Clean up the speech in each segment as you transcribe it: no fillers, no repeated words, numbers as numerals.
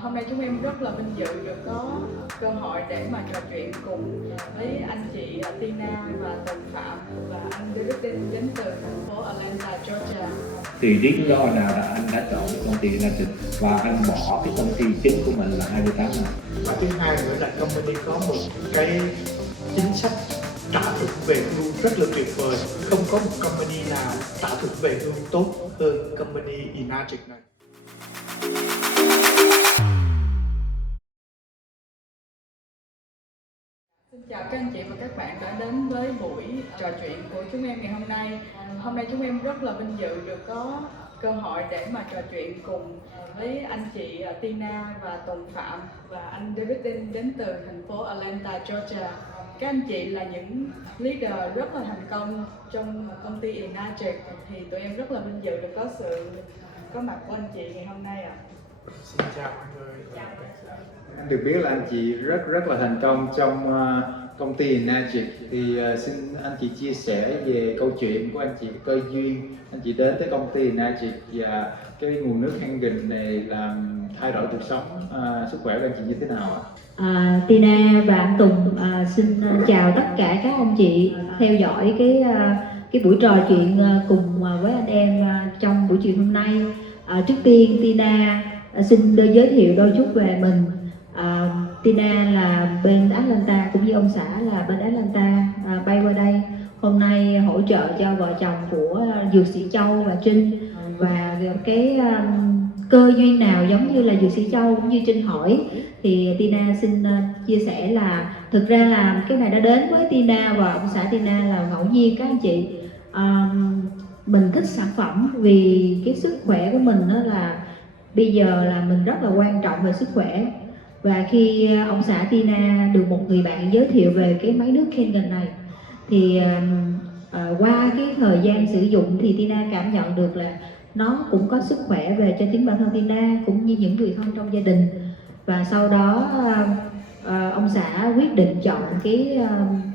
Hôm nay chúng em rất là vinh dự được có cơ hội để mà trò chuyện cùng với anh chị Tina và Tùng Phạm và anh David đến từ thành phố Atlanta, Georgia. Thì lý do nào là anh đã chọn công ty United và anh bỏ cái công ty chính của mình là 28 năm? Và thứ hai nữa là company có một cái chính sách trả thưởng về hưu rất là tuyệt vời. Không có một company nào trả thưởng về hưu tốt hơn company Enagic này. Xin chào các anh chị và các bạn đã đến với buổi trò chuyện của chúng em ngày hôm nay. Hôm nay chúng em rất là vinh dự được có cơ hội để mà trò chuyện cùng với anh chị Tina và Tùng Phạm và anh David đến từ thành phố Atlanta, Georgia. Các anh chị là những leader rất là thành công trong công ty Enagic, thì tụi em rất là vinh dự được có sự có mặt của anh chị ngày hôm nay ạ. Xin chào mọi người. Anh được biết là anh chị rất là thành công trong công ty Enagic, thì xin anh chị chia sẻ về câu chuyện của anh chị, cơ duyên anh chị đến tới công ty Enagic và cái nguồn nước Kangen này làm thay đổi cuộc sống, sức khỏe của anh chị như thế nào ạ? Tina và anh Tùng xin chào tất cả các anh chị theo dõi cái buổi trò chuyện cùng với anh em trong buổi chiều hôm nay. Trước tiên Tina xin giới thiệu đôi chút về mình. Tina là bên Atlanta, cũng như ông xã là bên Atlanta bay qua đây hôm nay hỗ trợ cho vợ chồng của dược sĩ Châu và Trinh. Và cái cơ duyên nào giống như là dược sĩ Châu cũng như Trinh hỏi thì Tina xin chia sẻ là thực ra là cái này đã đến với Tina và ông xã Tina là ngẫu nhiên các anh chị. Mình thích sản phẩm vì cái sức khỏe của mình đó là bây giờ là mình rất là quan trọng về sức khỏe. Và khi ông xã Tina được một người bạn giới thiệu về cái máy nước Kangen này thì qua cái thời gian sử dụng thì Tina cảm nhận được là nó cũng có sức khỏe về cho chính bản thân Tina cũng như những người thân trong gia đình. Và sau đó ông xã quyết định chọn cái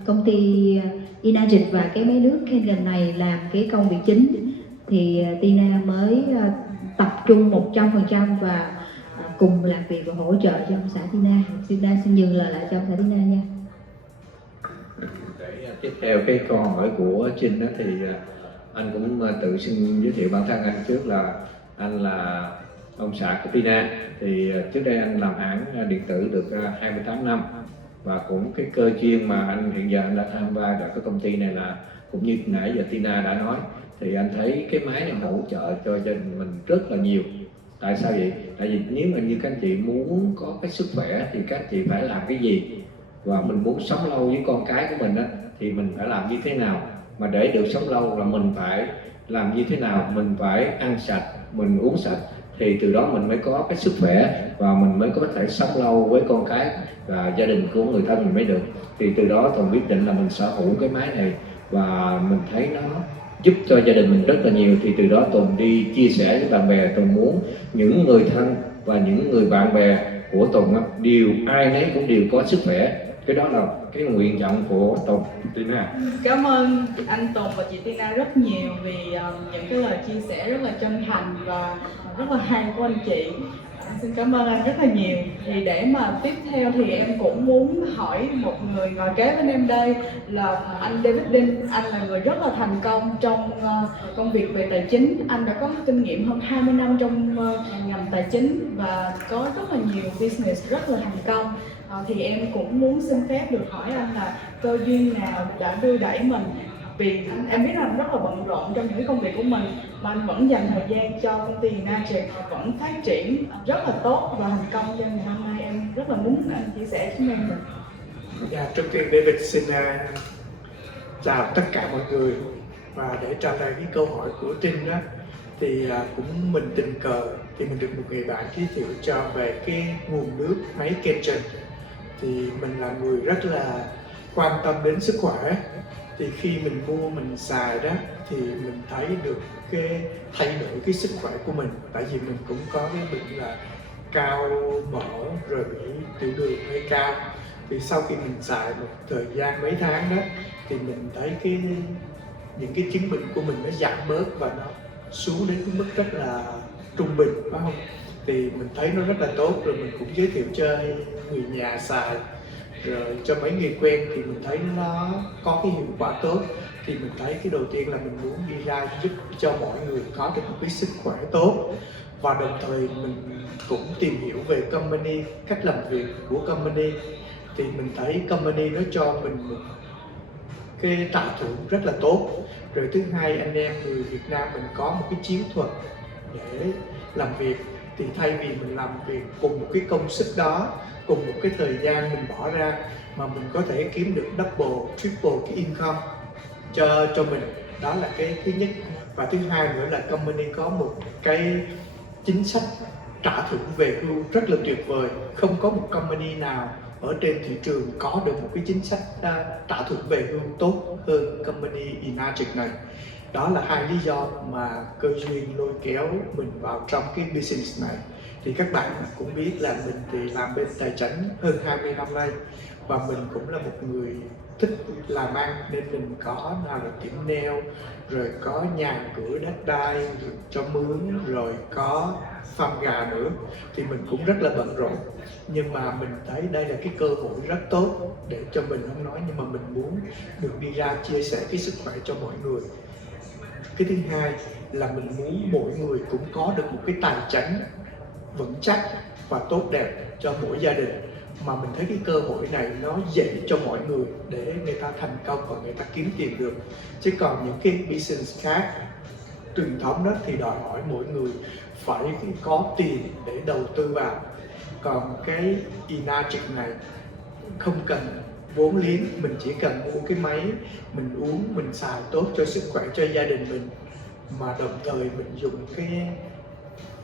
công ty Enagic và cái máy nước Kangen này làm cái công việc chính, thì Tina mới tập trung 100% và cùng làm việc và hỗ trợ cho ông xã Tina. Xin nhường lời lại cho ông xã Tina nha. Để tiếp theo cái câu hỏi của Trinh đó thì anh cũng tự xin giới thiệu bản thân anh trước là anh là ông xã của Tina. Thì trước đây anh làm hãng điện tử được 28 năm và cũng cái cơ duyên mà anh hiện giờ anh đã tham gia vào cái công ty này là cũng như nãy giờ Tina đã nói, thì anh thấy cái máy này hỗ trợ cho gia đình mình rất là nhiều. Tại sao vậy? Tại vì nếu mà như các anh chị muốn có cái sức khỏe thì các anh chị phải làm cái gì, và mình muốn sống lâu với con cái của mình á thì mình phải làm như thế nào, mà để được sống lâu là mình phải làm như thế nào, mình phải ăn sạch, mình uống sạch, thì từ đó mình mới có cái sức khỏe và mình mới có thể sống lâu với con cái và gia đình của người thân mình mới được. Thì từ đó Tùng quyết định là mình sở hữu cái máy này và mình thấy nó giúp cho gia đình mình rất là nhiều. Thì từ đó Tùng đi chia sẻ với bạn bè. Tùng muốn những người thân và những người bạn bè của Tùng ai nấy cũng đều có sức khỏe. Cái đó là cái nguyện vọng của Tùng. Tina. Cảm ơn anh Tùng và chị Tina rất nhiều vì những cái lời chia sẻ rất là chân thành và rất là hay của anh chị. Xin cảm ơn anh rất là nhiều. Thì để mà tiếp theo thì em cũng muốn hỏi một người ngồi kế bên em đây là anh David Dean. Anh là người rất là thành công trong công việc về tài chính. Anh đã có kinh nghiệm hơn 20 năm trong ngành tài chính và có rất là nhiều business rất là thành công. Thì em cũng muốn xin phép được hỏi anh là cơ duyên nào đã đưa đẩy mình, vì em biết là anh rất là bận rộn trong những công việc của mình mà anh vẫn dành thời gian cho công ty Enagic và vẫn phát triển rất là tốt và thành công. Cho ngày hôm nay em rất là muốn anh chia sẻ với chúng em. Trước tiên David xin chào tất cả mọi người, và để trả lời cái câu hỏi của Trinh đó thì cũng mình tình cờ thì mình được một người bạn giới thiệu cho về cái nguồn nước máy Kangen. Thì mình là người rất là quan tâm đến sức khỏe, thì khi mình mua mình xài đó thì mình thấy được cái thay đổi cái sức khỏe của mình. Tại vì mình cũng có cái bệnh là cao mỡ rồi bị tiểu đường hơi cao, thì sau khi mình xài một thời gian mấy tháng đó thì mình thấy những cái chứng bệnh của mình nó giảm bớt và nó xuống đến cái mức rất là trung bình, phải không? thì mình thấy nó rất là tốt, rồi mình cũng giới thiệu cho người nhà xài, rồi cho mấy người quen thì mình thấy nó có cái hiệu quả tốt. Thì mình thấy cái đầu tiên là mình muốn đi ra giúp cho mọi người có được một cái sức khỏe tốt, và đồng thời mình cũng tìm hiểu về company, cách làm việc của company. Thì mình thấy company nó cho mình một cái trả thưởng rất là tốt. Rồi thứ hai, anh em người Việt Nam mình có một cái chiến thuật để làm việc, thì thay vì mình làm việc cùng một cái công sức đó, cùng một cái thời gian mình bỏ ra, mà mình có thể kiếm được double, triple cái income cho mình. Đó là cái thứ nhất. Và thứ hai nữa là company có một cái chính sách trả thưởng về hưu rất là tuyệt vời. Không có một company nào ở trên thị trường có được một cái chính sách trả thưởng về hưu tốt hơn company Enagic này. Đó là hai lý do mà cơ duyên lôi kéo mình vào trong cái business này. Thì các bạn cũng biết là mình thì làm bên tài chính hơn 20 năm nay, và mình cũng là một người thích làm ăn, nên mình có nào là tiệm nail, rồi có nhà cửa đất đai rồi cho mướn, rồi có farm gà nữa, thì mình cũng rất là bận rộn. Nhưng mà mình thấy đây là cái cơ hội rất tốt để cho mình, không nói, nhưng mà mình muốn được đi ra chia sẻ cái sức khỏe cho mọi người. Cái thứ hai là mình muốn mỗi người cũng có được một cái tài chính vững chắc và tốt đẹp cho mỗi gia đình. Mà mình thấy cái cơ hội này nó dễ cho mọi người để người ta thành công và người ta kiếm tiền được. Chứ còn những cái business khác truyền thống đó thì đòi hỏi mỗi người phải có tiền để đầu tư vào. Còn cái Enagic này không cần vốn liếng, mình chỉ cần mua cái máy mình uống, mình xài tốt cho sức khỏe cho gia đình mình, mà đồng thời mình dùng cái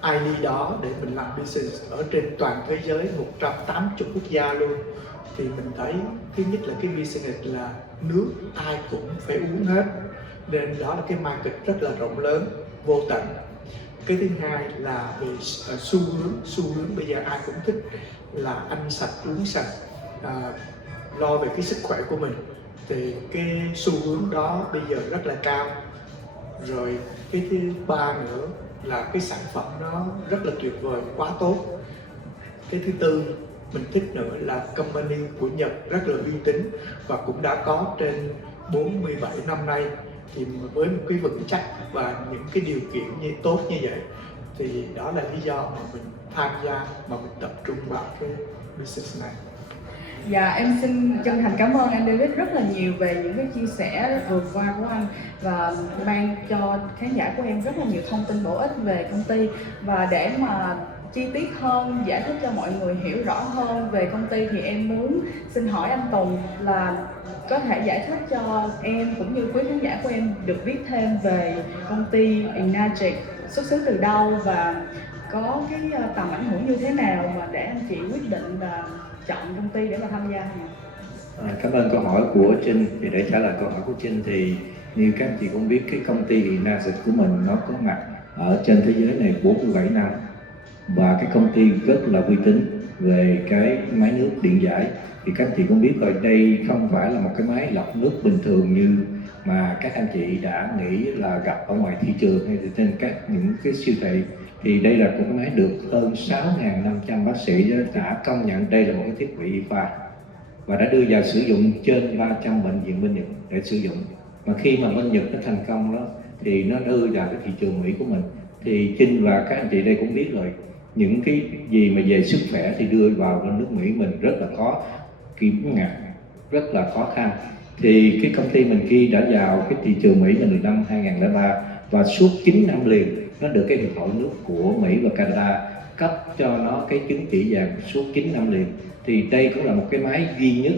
ID đó để mình làm business ở trên toàn thế giới 180 quốc gia luôn. Thì mình thấy thứ nhất là cái business là nước ai cũng phải uống hết, nên đó là cái market rất là rộng lớn, vô tận. Cái thứ hai là về xu hướng bây giờ ai cũng thích là ăn sạch uống sạch, lo về cái sức khỏe của mình. Thì cái xu hướng đó bây giờ rất là cao. Rồi cái thứ ba nữa là cái sản phẩm nó rất là tuyệt vời, quá tốt. Cái thứ tư mình thích nữa là company của Nhật rất là uy tín và cũng đã có trên 47 năm nay. Thì với một cái vững chắc và những cái điều kiện như tốt như vậy, thì đó là lý do mà mình tham gia, mà mình tập trung vào cái business này. Dạ, em xin chân thành cảm ơn anh David rất là nhiều về những cái chia sẻ vừa qua của anh, và mang cho khán giả của em rất là nhiều thông tin bổ ích về công ty. Và để mà chi tiết hơn, giải thích cho mọi người hiểu rõ hơn về công ty, thì em muốn xin hỏi anh Tùng là có thể giải thích cho em cũng như quý khán giả của em được biết thêm về công ty Enagic xuất xứ từ đâu và có cái tầm ảnh hưởng như thế nào mà để anh chị quyết định là chọn công ty để mà tham gia này. Cảm ơn câu hỏi của Trinh. Thì để trả lời câu hỏi của Trinh thì như các chị cũng biết, cái công ty Enagic của mình nó có mặt ở trên thế giới này 47 năm, và cái công ty rất là uy tín về cái máy nước điện giải. Thì các chị cũng biết rồi, đây không phải là một cái máy lọc nước bình thường như mà các anh chị đã nghĩ là gặp ở ngoài thị trường hay trên những cái siêu thị. Thì đây là một cái máy được hơn 6.500 bác sĩ đã công nhận đây là một cái thiết bị y khoa và đã đưa vào sử dụng trên 300 bệnh viện bên Nhật để sử dụng. Mà khi mà bên Nhật nó thành công đó thì nó đưa vào cái thị trường Mỹ của mình. Thì Trinh và các anh chị đây cũng biết rồi, những cái gì mà về sức khỏe thì đưa vào bên nước Mỹ mình rất là khó kiểm ngặt, rất là khó khăn. Thì cái công ty mình khi đã vào cái thị trường Mỹ mình năm 2003 và suốt 9 năm liền nó được cái hiệp hội nước của Mỹ và Canada cấp cho nó cái chứng chỉ vàng suốt 9 năm liền. Thì đây cũng là một cái máy duy nhất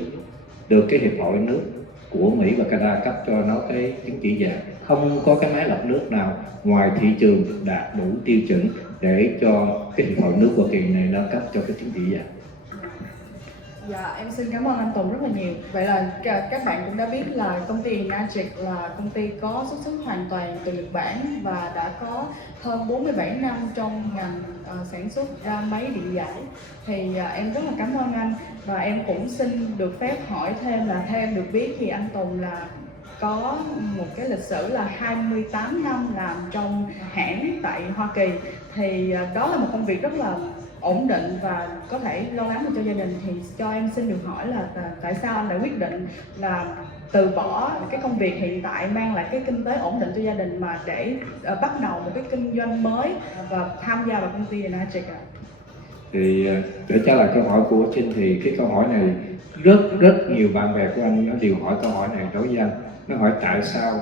được cái hiệp hội nước của Mỹ và Canada cấp cho nó cái chứng chỉ vàng. Không có cái máy lọc nước nào ngoài thị trường đạt đủ tiêu chuẩn để cho cái hiệp hội nước Hoa Kỳ này nó cấp cho cái chứng chỉ vàng. Dạ, em xin cảm ơn anh Tùng rất là nhiều. Vậy là các bạn cũng đã biết là công ty Enagic là công ty có xuất xứ hoàn toàn từ Nhật Bản và đã có hơn 47 năm trong ngành sản xuất ra máy điện giải. Thì em rất là cảm ơn anh, và em cũng xin được phép hỏi thêm là theo em được biết thì anh Tùng là có một cái lịch sử là 28 năm làm trong hãng tại Hoa Kỳ. Thì đó là một công việc rất là ổn định và có thể lo lắng được cho gia đình. Thì cho em xin được hỏi là tại sao anh lại quyết định là từ bỏ cái công việc hiện tại mang lại cái kinh tế ổn định cho gia đình mà để bắt đầu một cái kinh doanh mới và tham gia vào công ty Enagic ạ? Thì để trả lời câu hỏi của Trinh thì cái câu hỏi này rất nhiều bạn bè của anh nó đều hỏi câu hỏi này đối với anh. Nó hỏi tại sao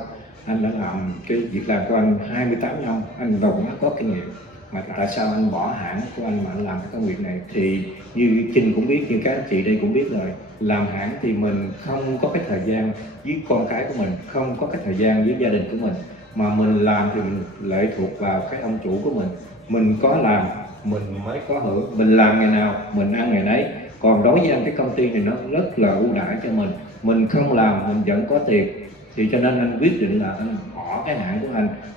anh đã làm cái việc làm của anh 28 năm, anh vào cũng đã có kinh nghiệm, mà tại sao anh bỏ hãng của anh mà anh làm cái công việc này. Thì như Trinh cũng biết, như các anh chị đây cũng biết rồi, làm hãng thì mình không có cái thời gian với con cái của mình, không có cái thời gian với gia đình của mình, mà mình làm thì mình lệ thuộc vào cái ông chủ của mình có làm mình mới có hưởng, mình làm ngày nào mình ăn ngày nấy. Còn đối với anh, cái công ty này nó rất là ưu đãi cho mình không làm mình vẫn có tiền. Thì cho nên anh quyết định là anh bỏ cái hãng của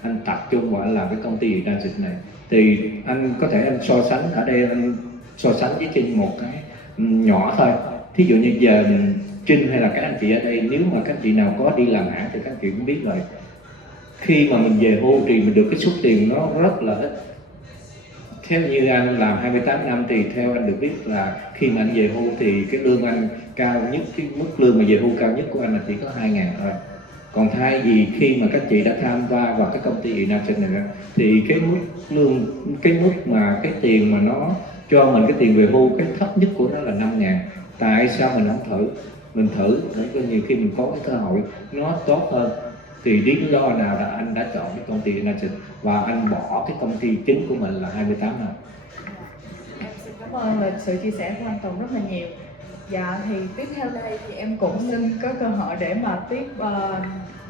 anh tập trung vào anh làm cái công ty Enagic này. Thì anh có thể anh so sánh ở đây, anh so sánh với Trinh một cái nhỏ thôi. Thí dụ như giờ Trinh hay là các anh chị ở đây, nếu mà các anh chị nào có đi làm hãng thì các anh chị cũng biết rồi, khi mà mình về hưu thì mình được cái số tiền nó rất là ít. Theo như anh làm 28 năm thì theo anh được biết là khi mà anh về hưu thì cái lương anh cao nhất, cái mức lương mà về hưu cao nhất của anh là chỉ có 2.000 thôi. Còn thay vì khi mà các chị đã tham gia vào cái công ty Enagic này thì cái mức lương, cái mức mà cái tiền mà nó cho mình cái tiền về hưu, cái thấp nhất của nó là 5.000. Tại sao mình không thử? Mình thử để coi nhiều khi mình có cái cơ hội nó tốt hơn. Thì lý do nào là anh đã chọn cái công ty Enagic và anh bỏ cái công ty chính của mình là 28 năm? Em xin cảm ơn về sự chia sẻ của anh Tùng rất là nhiều. Dạ thì tiếp theo đây thì em cũng xin có cơ hội để mà tiếp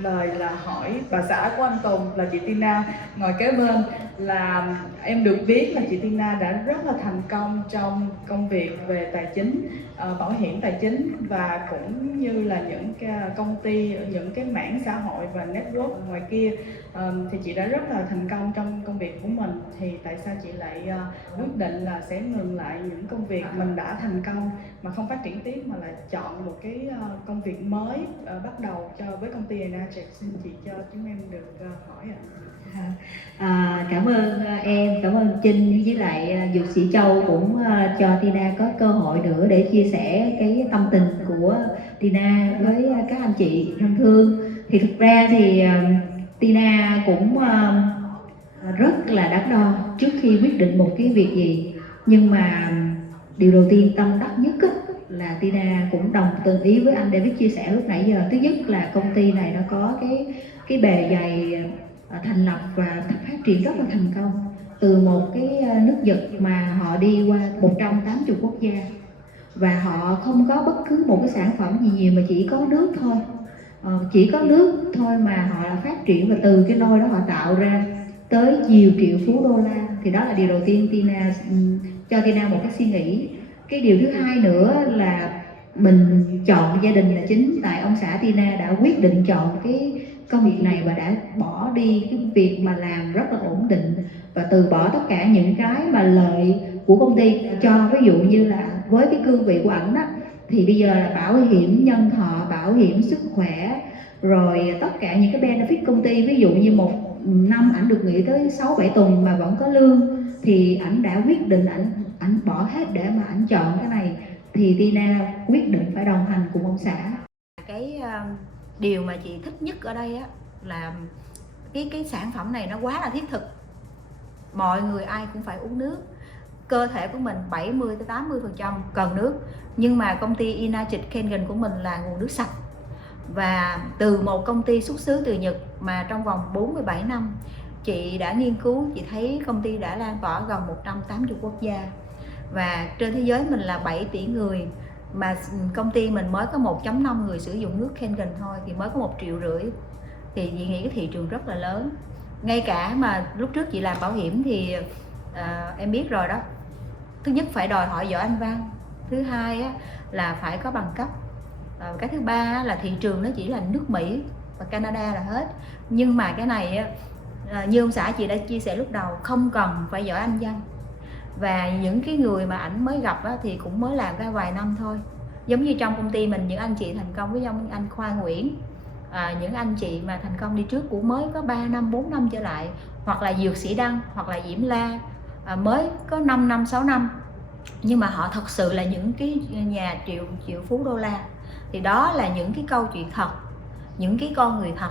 lời là hỏi bà xã của anh Tùng là chị Tina ngồi kế bên. Là em được biết là chị Tina đã rất là thành công trong công việc về tài chính, bảo hiểm tài chính, và cũng như là những cái công ty, những cái mảng xã hội và network ngoài kia. Thì chị đã rất là thành công trong công việc của mình. Thì tại sao chị lại quyết định là sẽ ngừng lại những công việc mình đã thành công mà không phát triển tiếp, mà lại chọn một cái công việc mới bắt đầu với công ty Enagic? Xin chị cho chúng em được hỏi ạ. Cảm ơn em, cảm ơn Trinh với lại Dược sĩ Châu cũng cho Tina có cơ hội nữa để chia sẻ cái tâm tình của Tina với các anh chị thân thương. Thì thực ra thì Tina cũng rất là đắn đo trước khi quyết định một cái việc gì, nhưng mà điều đầu tiên tâm đắc nhất là Tina cũng đồng tình ý với anh David chia sẻ lúc nãy giờ. Thứ nhất là công ty này nó có cái bề dày thành lập và phát triển rất là thành công, từ một cái nước Nhật mà họ đi qua 180 quốc gia, và họ không có bất cứ một cái sản phẩm gì nhiều mà chỉ có nước thôi. Chỉ có nước thôi mà họ đã phát triển, và từ cái nôi đó họ tạo ra tới nhiều triệu phú đô la. Thì đó là điều đầu tiên Tina cho Tina một cái suy nghĩ. Cái điều thứ hai nữa là mình chọn gia đình là chính, tại ông xã Tina đã quyết định chọn cái công việc này và đã bỏ đi cái việc mà làm rất là ổn định và từ bỏ tất cả những cái mà lợi của công ty. Cho ví dụ như là với cái cương vị của ảnh đó, thì bây giờ là bảo hiểm nhân thọ, bảo hiểm sức khỏe, rồi tất cả những cái benefit công ty. Ví dụ như một năm ảnh được nghỉ tới 6-7 tuần mà vẫn có lương, thì ảnh đã quyết định ảnh bỏ hết để mà ảnh chọn cái này. Thì Tina quyết định phải đồng hành cùng ông xã. Cái điều mà chị thích nhất ở đây á là cái sản phẩm này nó quá là thiết thực. Mọi người ai cũng phải uống nước. Cơ thể của mình 70-80% cần nước, nhưng mà công ty Enagic Kengen của mình là nguồn nước sạch. Và từ một công ty xuất xứ từ Nhật mà trong vòng 47 năm chị đã nghiên cứu, chị thấy công ty đã lan tỏa gần 180 quốc gia, và trên thế giới mình là 7 tỷ người, mà công ty mình mới có 1.5 người sử dụng nước Kengen thôi thì mới có 1,5 triệu. Thì chị nghĩ cái thị trường rất là lớn. Ngay cả mà lúc trước chị làm bảo hiểm thì em biết rồi đó, thứ nhất phải đòi hỏi giỏi Anh văn, thứ hai là phải có bằng cấp, cái thứ ba là thị trường nó chỉ là nước Mỹ và Canada là hết. Nhưng mà cái này như ông xã chị đã chia sẻ lúc đầu, không cần phải giỏi Anh văn. Và những cái người mà ảnh mới gặp thì cũng mới làm ra vài năm thôi. Giống như trong công ty mình, những anh chị thành công với anh Khoa Nguyễn, những anh chị mà thành công đi trước của mới có 3 năm 4 năm trở lại, hoặc là Dược Sĩ Đăng, hoặc là Diễm La mới có 5 năm 6 năm, nhưng mà họ thật sự là những cái nhà triệu phú đô la. Thì đó là những cái câu chuyện thật, những cái con người thật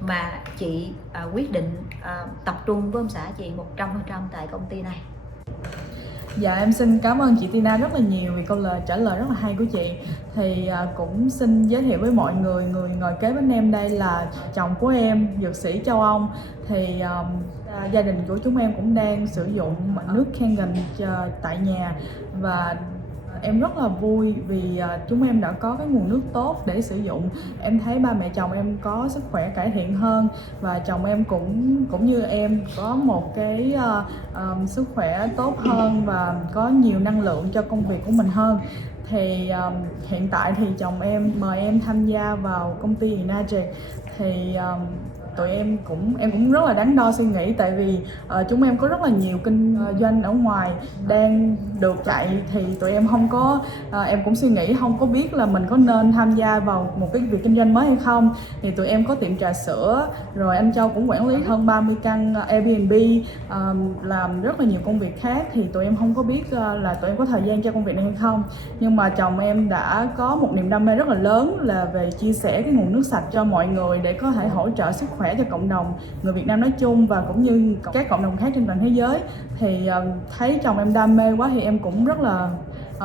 mà chị quyết định tập trung với ông xã chị 100% tại công ty này. Dạ em xin cảm ơn chị Tina rất là nhiều vì câu trả lời rất là hay của chị. Thì cũng xin giới thiệu với mọi người, người ngồi kế bên em đây là chồng của em, Dược Sĩ Châu Ông. Thì gia đình của chúng em cũng đang sử dụng nước Kangen tại nhà, và em rất là vui vì chúng em đã có cái nguồn nước tốt để sử dụng. Em thấy ba mẹ chồng em có sức khỏe cải thiện hơn, và chồng em cũng như em có một cái sức khỏe tốt hơn và có nhiều năng lượng cho công việc của mình hơn. Thì hiện tại thì chồng em mời em tham gia vào công ty Enagic. Thì tụi em cũng rất là đắn đo suy nghĩ, tại vì chúng em có rất là nhiều kinh doanh ở ngoài đang được chạy, thì tụi em không có em cũng suy nghĩ không có biết là mình có nên tham gia vào một cái việc kinh doanh mới hay không. Thì tụi em có tiệm trà sữa, rồi anh Châu cũng quản lý hơn 30 căn Airbnb, làm rất là nhiều công việc khác. Thì tụi em không có biết là tụi em có thời gian cho công việc này hay không. Nhưng mà chồng em đã có một niềm đam mê rất là lớn là về chia sẻ cái nguồn nước sạch cho mọi người, để có thể hỗ trợ sức khỏe cho cộng đồng người Việt Nam nói chung và cũng như các cộng đồng khác trên toàn thế giới. Thì thấy chồng em đam mê quá thì em cũng rất là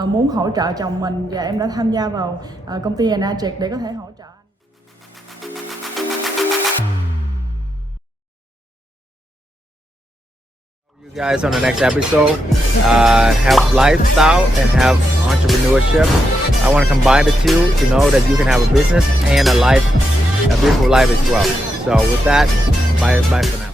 muốn hỗ trợ chồng mình, và em đã tham gia vào công ty Enagic để có thể hỗ trợ anh. You guys on the next episode have lifestyle and have entrepreneurship. I want to combine the two to know that you can have a business and a beautiful life as well. So with that, bye for now.